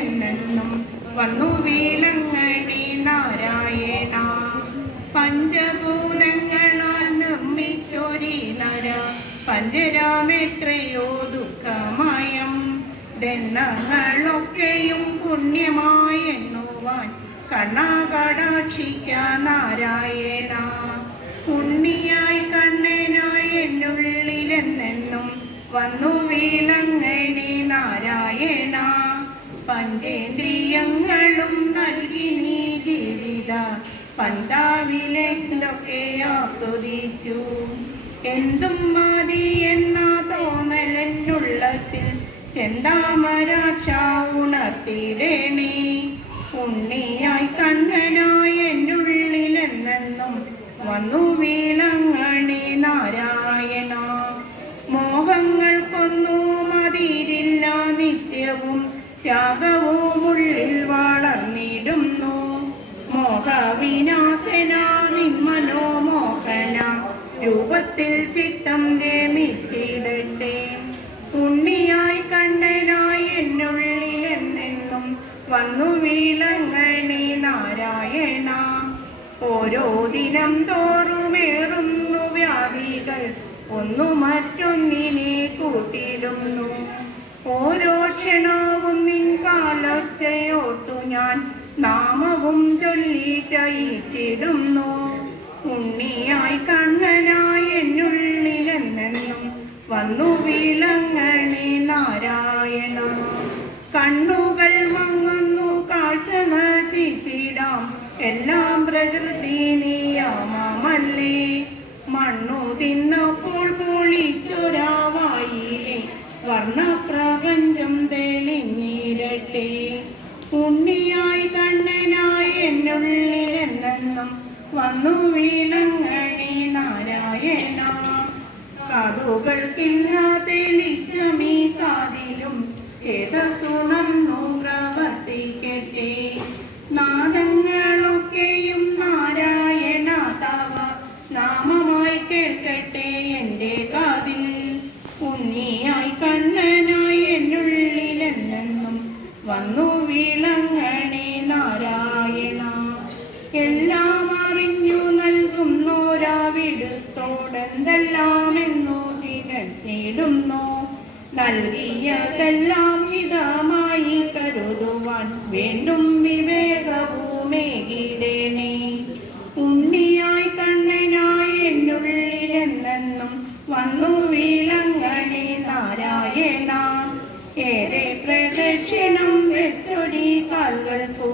എന്നെന്നും വന്നു വീളങ്ങണി നാരായണ. പഞ്ചഭൂതങ്ങളാൽ നിർമ്മിച്ചൊരി നര പഞ്ചരാമെത്രയോ ദുഃഖമയം. ദണ്ണങ്ങളൊക്കെയും പുണ്യമായെണ്ണുവാൻ കണ്ണാകടാക്ഷിക്ക നാരായണ. ഉണ്ണിയായി കണ്ണനായി എന്നുള്ളിലെന്നെന്നും വന്നു വീളങ്ങണി നാരായണ. പഞ്ചേന്ദ്രിയങ്ങളും നൽകി നീ ജീവിത പന്താവിലെന്തൊക്കെ ആസ്വദിച്ചു. എന്തും മതി എന്ന തോന്നലെന്നുള്ളത്തിൽ ചെന്താമരാക്ഷ ഉണർത്തിടേണേ. ഉണ്ണിയായി കണ്ണനായി എന്നുള്ളിലെന്നെന്നും വന്നു വീളങ്ങണി നാരായണ. മോഹങ്ങൾക്കൊന്നു മതിരില്ല നിത്യവും രാഗവും ഉള്ളിൽ വളർന്നിടുന്നു. മോഹവിനാശന നിന്മനോമോഹന രൂപത്തിൽ ചിത്തം രമിച്ചിടട്ടെ. ഉണ്ണിയായി കണ്ണനായി എന്നുള്ളിലെന്നെന്നും വന്നു വീളങ്ങണി നാരായണ. ഓരോ ദിനം തോറുമേറുന്നു വ്യാധികൾ ഒന്നു മറ്റൊന്നിനെ കൂട്ടിടുന്നു. ഓരോ ക്ഷണവും നിൻ കാലൊച്ചയോർത്തു ഞാൻ നാമവും ചൊല്ലി ശയിച്ചിടുന്നു. ഉണ്ണിയായി കണ്ണനായി എന്നുള്ളിലെന്നെന്നും വന്നു വീളങ്ങണി നാരായണ. കണ്ണുകൾ മങ്ങുന്നു കാഴ്ച നശിച്ചിടാം എല്ലാം പ്രകൃതി നിയമമല്ലേ. മണ്ണു തിന്നപ്പോൾ പൊളിച്ചൊരാവായിലെ വർണ്ണപ്രപഞ്ചം തെളിഞ്ഞിരട്ടെ. ഉണ്ണിയായി കണ്ണനായി എന്നുള്ളിലെന്നെന്നും വന്നു വീളങ്ങണി നാരായണ. കാതുകൾക്കില്ല തെളിച്ചമീ കാതിലും ചേതസുണർന്നു പ്രവർത്തിക്കട്ടെ. നാദങ്ങളൊക്കെയും നാരായണ തവ നാമമായി കേൾക്കട്ടെ എൻ്റെ കാതിൽ. ഉണ്ണിയായി കണ്ണനായി എന്നുള്ളിലെന്നെന്നും വന്നു വീളങ്ങണി നാരായണ. എല്ലാം അറിഞ്ഞു നൽകുന്നോരാവിടുത്തോടെന്തെല്ലാമെന്നു തിരച്ചിടുന്നു. നൽകിയതെല്ലാം ഹിതമായി കരുതുവാൻ വീണ്ടും വിവേകവുമേകിടേണേ. ഉണ്ണിയായി കണ്ണനായി എന്നുള്ളിലെന്നെന്നും വന്നു വീളങ്ങണി നാരായണ. ഏറെ പ്രദക്ഷിണം വെച്ചൊരി കാൽകൾക്കു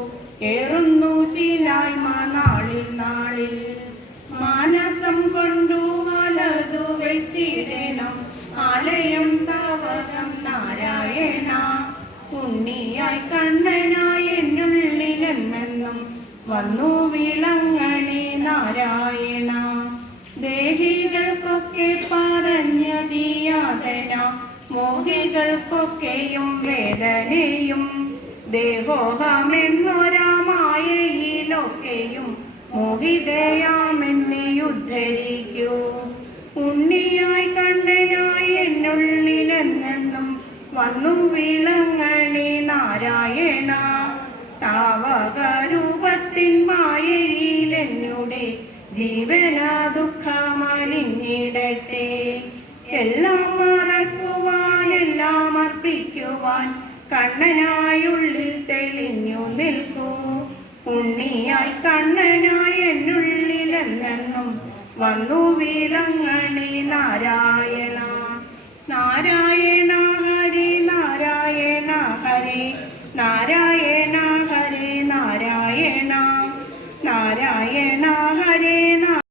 ഏറുന്നു ശീലായ്മ നാളിൽ നാളിൽ. മാനസം കൊണ്ടു വലതു വെച്ചിടണം ആലയം താവകം നാരായണ. ഉണ്ണിയായി കണ്ണനായി എന്നുള്ളിലെന്നെന്നും വന്നു വീളങ്ങണി നാരായണ. ദേഹികൾക്കൊക്കെ പറഞ്ഞതിയാതന മോഹികൾക്കൊക്കെയും വേദനയും. ദേഹോഹമെന്നൊരാമായയിലൊക്കെയും മോഹിതയാമെന്നെ ഉദ്ധരിക്കൂ. ഉണ്ണിയായി കണ്ണനായി എന്നുള്ളിലെന്നെന്നും വന്നു വീളങ്ങണി നാരായണ. താവകരൂപത്തിൻ മായയിലെന്നുടെ ജീവന ദുഃഖമലിഞ്ഞിടട്ടെ. എല്ലാം മറക്കുവാൻ എല്ലാം അർപ്പിക്കുവാൻ കണ്ണനായുള്ളിൽ തെളിഞ്ഞു നിൽക്കൂ. ഉണ്ണിയായി കണ്ണനായി എന്നുള്ളിലെന്നെന്നും വന്നു വീളങ്ങണി നാരായണ. നാരായണ ഹരി നാരായണ ഹരി നാരായണ ഹരി നാരായണ നാരായണ ഹരി നാരായണ